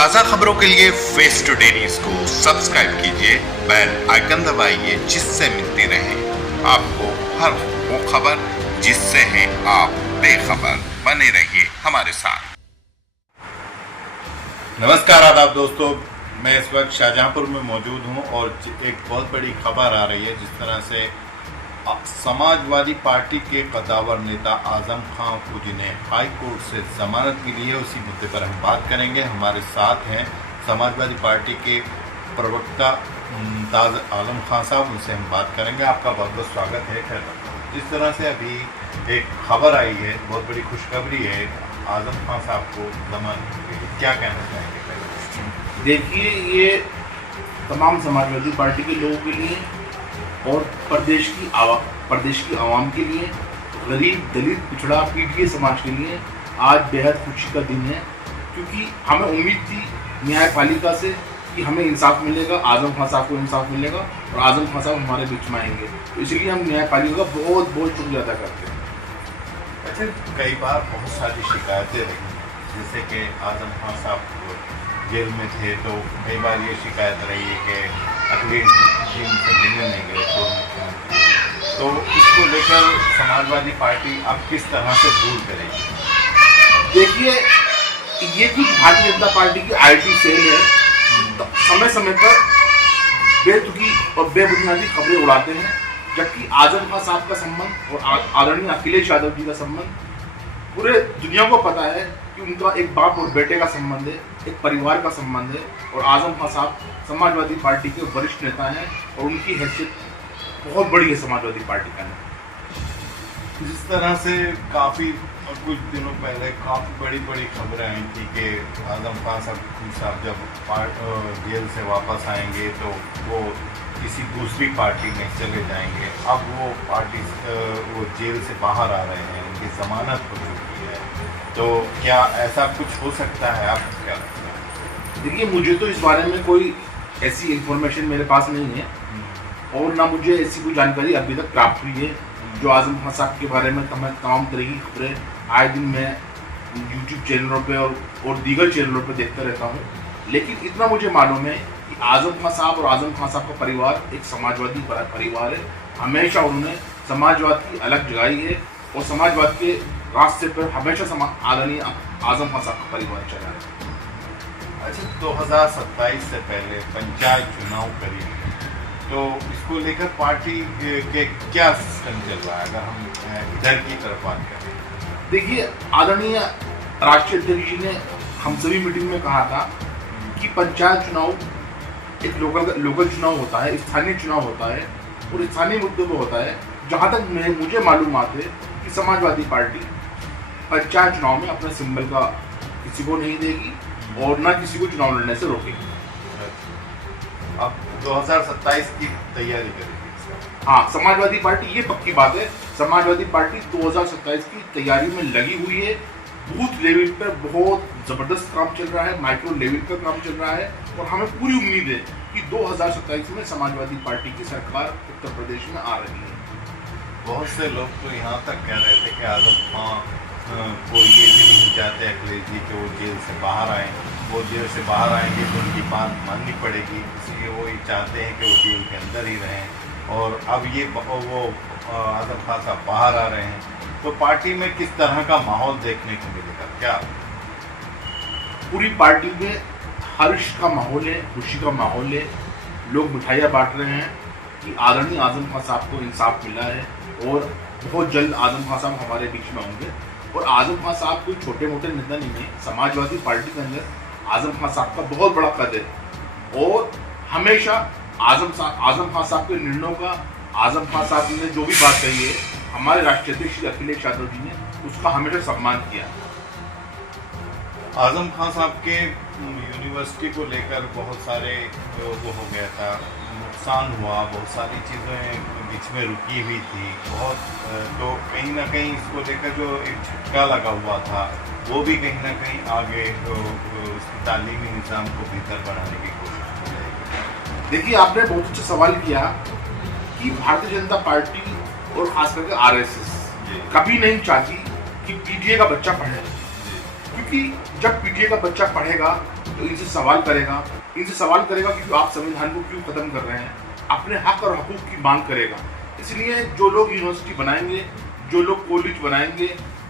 ताज़ा खबरों के लिए फेस टुडे न्यूज को सब्सक्राइब कीजिए, बेल आइकन दबाइए जिससे मिलती रहे आपको हर वो खबर जिससे हैं आप बेखबर। बने रहिए हमारे साथ। नमस्कार आदाब दोस्तों, मैं इस वक्त शाहजहांपुर में मौजूद हूं और एक बहुत बड़ी खबर आ रही है। जिस तरह से समाजवादी पार्टी के कद्दावर नेता आजम खान को जिन्हें हाई कोर्ट से जमानत मिली है, उसी मुद्दे पर हम बात करेंगे। हमारे साथ हैं समाजवादी पार्टी के प्रवक्ता मुमताज़ आलम खान साहब, उनसे हम बात करेंगे। आपका बहुत बहुत स्वागत है। खैर, जिस तरह से अभी एक खबर आई है, बहुत बड़ी खुशखबरी है, आजम खान साहब को जमानत मिली, क्या कहना चाहेंगे? देखिए, ये तमाम समाजवादी पार्टी के लोगों के लिए और प्रदेश की आवाम के लिए, गरीब दलित पिछड़ा पीढ़ी समाज के लिए आज बेहद खुशी का दिन है, क्योंकि हमें उम्मीद थी न्यायपालिका से कि हमें इंसाफ मिलेगा, आजम खान साहब को इंसाफ मिलेगा और आजम खान साहब हमारे बीच में आएंगे। तो इसलिए हम न्यायपालिका का बहुत बहुत शुक्रिया अदा करते हैं। अच्छा, कई बार बहुत सारी शिकायतें रही, जैसे कि आजम खान साहब जेल में थे तो कई बार ये शिकायत रही है कि अखिलेश जी उनसे मिलने नहीं गए पूर्व मुख्यमंत्री। तो इसको लेकर समाजवादी पार्टी अब किस तरह से दूर करेगी? देखिए, ये कुछ भारतीय जनता पार्टी की आईटी सेल है, तो समय समय पर बेतुकी और बेबुनियादी खबरें उड़ाते हैं, जबकि आजम खान साहब का संबंध और आदरणीय अखिलेश यादव जी का संबंध पूरे दुनिया को पता है कि उनका एक बाप और बेटे का संबंध है, एक परिवार का संबंध है। और आजम खान साहब समाजवादी पार्टी के वरिष्ठ नेता हैं और उनकी हैसियत बहुत बड़ी है समाजवादी पार्टी का। जिस तरह से काफ़ी कुछ दिनों पहले काफ़ी बड़ी बड़ी खबरें आई थी कि आजम खान साहब जब जेल से वापस आएंगे तो वो किसी दूसरी पार्टी में चले जाएंगे। अब वो पार्टी वो जेल से बाहर आ रहे हैं, उनकी जमानत हो चुकी है, तो क्या ऐसा कुछ हो सकता है? आपको क्या लगता है? देखिए, मुझे तो इस बारे में कोई ऐसी इंफॉर्मेशन मेरे पास नहीं है और ना मुझे ऐसी कोई जानकारी अभी तक प्राप्त हुई है। जो आजम खान साहब के बारे में तमाम तरह की खबरें आए दिन मैं यूट्यूब चैनलों पे और दीगर चैनलों पे देखता रहता हूँ, लेकिन इतना मुझे मालूम है कि आजम खान साहब और आजम खान साहब का परिवार एक समाजवादी परिवार है। हमेशा उन्होंने समाजवाद की अलग जगाई है और समाजवाद के रास्ते पर हमेशा आदरणीय आजम खान साहब का परिवार चला है। अच्छा, 2027 से पहले पंचायत चुनाव करेंगे, तो इसको लेकर पार्टी के क्या सिस्टम चल रहा है? अगर हम इधर की तरफ बात करें, देखिए, आदरणीय राष्ट्रीय अध्यक्ष जी ने हम सभी मीटिंग में कहा था कि पंचायत चुनाव एक लोकल चुनाव होता है, स्थानीय चुनाव होता है और स्थानीय मुद्दों पर होता है। जहाँ तक मुझे मालूमात है कि समाजवादी पार्टी पंचायत चुनाव में अपना सिंबल का किसी को नहीं देगी और ना किसी को चुनाव लड़ने से रोकेगी। अब 2027 की तैयारी करेगी। हाँ, समाजवादी पार्टी, ये पक्की बात है, समाजवादी पार्टी 2027 की तैयारी में लगी हुई है। बूथ लेवल पर बहुत ज़बरदस्त काम चल रहा है, माइक्रो लेवल पर काम चल रहा है और हमें पूरी उम्मीद है कि 2027 में समाजवादी पार्टी की सरकार उत्तर प्रदेश में आ रही है। बहुत से लोग तो यहाँ तक कह रहे थे कि आजम खान को ये भी नहीं चाहते अखिलेश जी कि वो जेल से बाहर आएँ। वो जेल से बाहर आएंगे तो उनकी बात माननी पड़ेगी, इसलिए वो ये चाहते हैं कि वो जेल के अंदर ही रहें। और अब ये वो आजम खान साहब बाहर आ रहे हैं, तो पार्टी में किस तरह का माहौल देखने को मिलेगा? क्या पूरी पार्टी में हर्ष का माहौल है, खुशी का माहौल है। लोग मिठाइयाँ बांट रहे हैं कि आदरणीय आजम खान साहब को इंसाफ मिला है और बहुत जल्द आजम खान साहब हमारे बीच में होंगे। और आजम खान साहब कोई छोटे मोटे नेता नहीं है, समाजवादी पार्टी के अंदर आजम खान साहब का बहुत बड़ा कद है और हमेशा आजम खान साहब के निर्णयों का, आजम खान साहब ने जो भी बात कही है, हमारे राष्ट्रीय अध्यक्ष अखिलेश यादव जी ने उसका हमेशा सम्मान किया। आजम खान साहब के यूनिवर्सिटी को लेकर बहुत सारे वो हो गया था, नुकसान हुआ, बहुत सारी चीज़ें बीच में रुकी हुई थी बहुत, तो कहीं ना कहीं इसको लेकर जो एक झटका लगा हुआ था वो भी कहीं ना कहीं आगे उसकी तालीमी निज़ाम को बेहतर बनाने की कोशिश की जाएगी। देखिए, आपने बहुत अच्छा सवाल किया कि भारतीय जनता पार्टी और खास करके आरएसएस कभी नहीं चाहती कि पीटीआई का बच्चा पढ़े, क्योंकि जब पीटीआई का बच्चा पढ़ेगा तो इनसे सवाल करेगा कि आप संविधान को क्यों खत्म कर रहे हैं, अपने हक और हकूक की मांग करेगा। इसलिए जो लोग यूनिवर्सिटी बनाएंगे, जो लोग कॉलेज बनाएंगे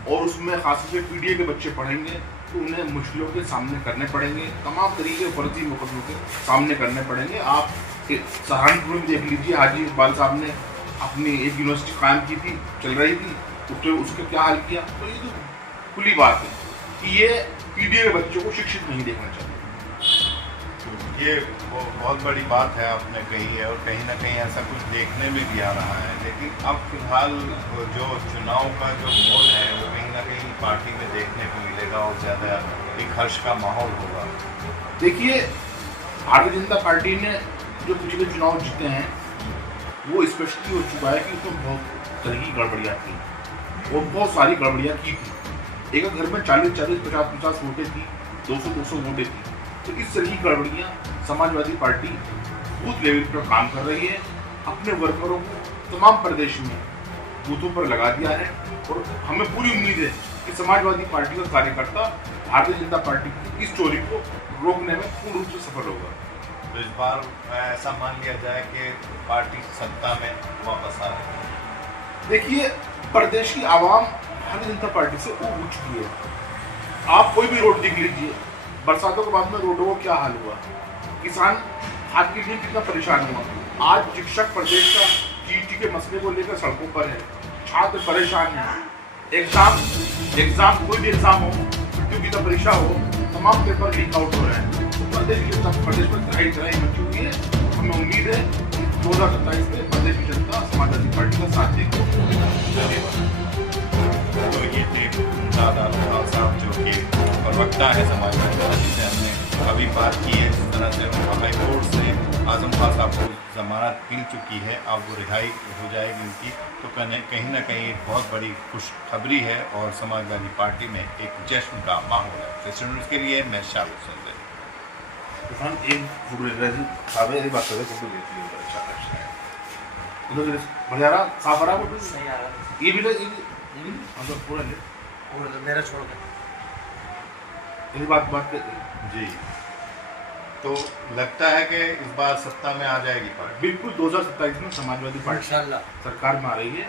और उसमें खासतौर से पीडीए के बच्चे पढ़ेंगे, तो उन्हें मुश्किलों के सामने करने पड़ेंगे, तमाम तरीके फर्जी मुकदमों के सामने करने पड़ेंगे। आप सहारनपुर में देख लीजिए, हाजी इकबाल साहब ने अपनी एक यूनिवर्सिटी कायम की थी, चल रही थी, उसका क्या हाल किया। तो ये तो खुली बात है कि ये पीडीए के बच्चों को शिक्षित नहीं देखना चाहिए। ये वो बहुत बड़ी बात है आपने कही है, और कहीं ना कहीं ऐसा कुछ देखने में भी आ रहा है। लेकिन अब फिलहाल जो चुनाव का जो मोड़ है वो कहीं ना कहीं पार्टी में देखने को मिलेगा और ज़्यादा एक हर्ष का माहौल होगा। देखिए, भारतीय जनता पार्टी ने जो पिछले चुनाव जीते हैं वो स्पष्ट हो चुका है कि उसमें बहुत तरह की गड़बड़ियाँ थी और बहुत सारी गड़बड़ियाँ की थी। एक घर में 40-40, 50-50 वोटें थी, 200-200 वोटें थी। तो इस तरह की गड़बड़ियाँ समाजवादी पार्टी बूथ लेवल पर काम कर रही है, अपने वर्करों को तमाम प्रदेश में बूथों पर लगा दिया है। और हमें पूरी उम्मीद है कि समाजवादी पार्टी का कार्यकर्ता भारतीय जनता पार्टी की इस चोरी को रोकने में पूर्ण रूप से सफल होगा। तो इस बार ऐसा मान लिया जाए कि पार्टी सत्ता में वापस आ रही है। देखिए, प्रदेश की आवाम भारतीय जनता पार्टी से ऊब उठ चुकी है। आप कोई भी रोड देख लीजिए, बरसातों के बाद में रोडों को क्या हाल हुआ, किसान खाद के लिए कितना परेशान हुआ। आज शिक्षक प्रदेश का जीटी के मसले को लेकर सड़कों पर है, छात्र परेशान है। एग्जाम कोई भी एग्जाम हो, प्रतियोगिता परीक्षा हो, तमाम पेपर लीक आउट हो रहे हैं। तो प्रदेश में तराई मची हुई है। हमें उम्मीद है कि 2027 में प्रदेश की जनता समाजवादी पार्टी का साथ देगी। तो ये थे दादा लाल साहब, जो कि प्रवक्ता है समाजवादी पार्टी से। हमने अभी बात की है जिस तरह से हाई कोर्ट से आजम खान साहब को जमानत मिल चुकी है, अब वो रिहाई हो जाएगी उनकी। तो कहीं ना कहीं एक बहुत बड़ी खुशखबरी है और समाजवादी पार्टी में एक जश्न का माहौल है। स्टूडेंट्स के लिए मैं शामिल सुन रही एक फोटो ले रहे थे, साहब बात कर रहे फोटो लेती है। अच्छा है, उधर बढ़िया रहा, साफ आ रहा फोटो, सही आ रहा ये भी ले, मतलब पूरा ले, है मेरा छोड़ के। ये बात है जी। तो लगता है कि इस बार सत्ता में आ जाएगी पार्टी। बिल्कुल 2027 में समाजवादी पार्टी इंशाल्लाह सरकार में आ रही है।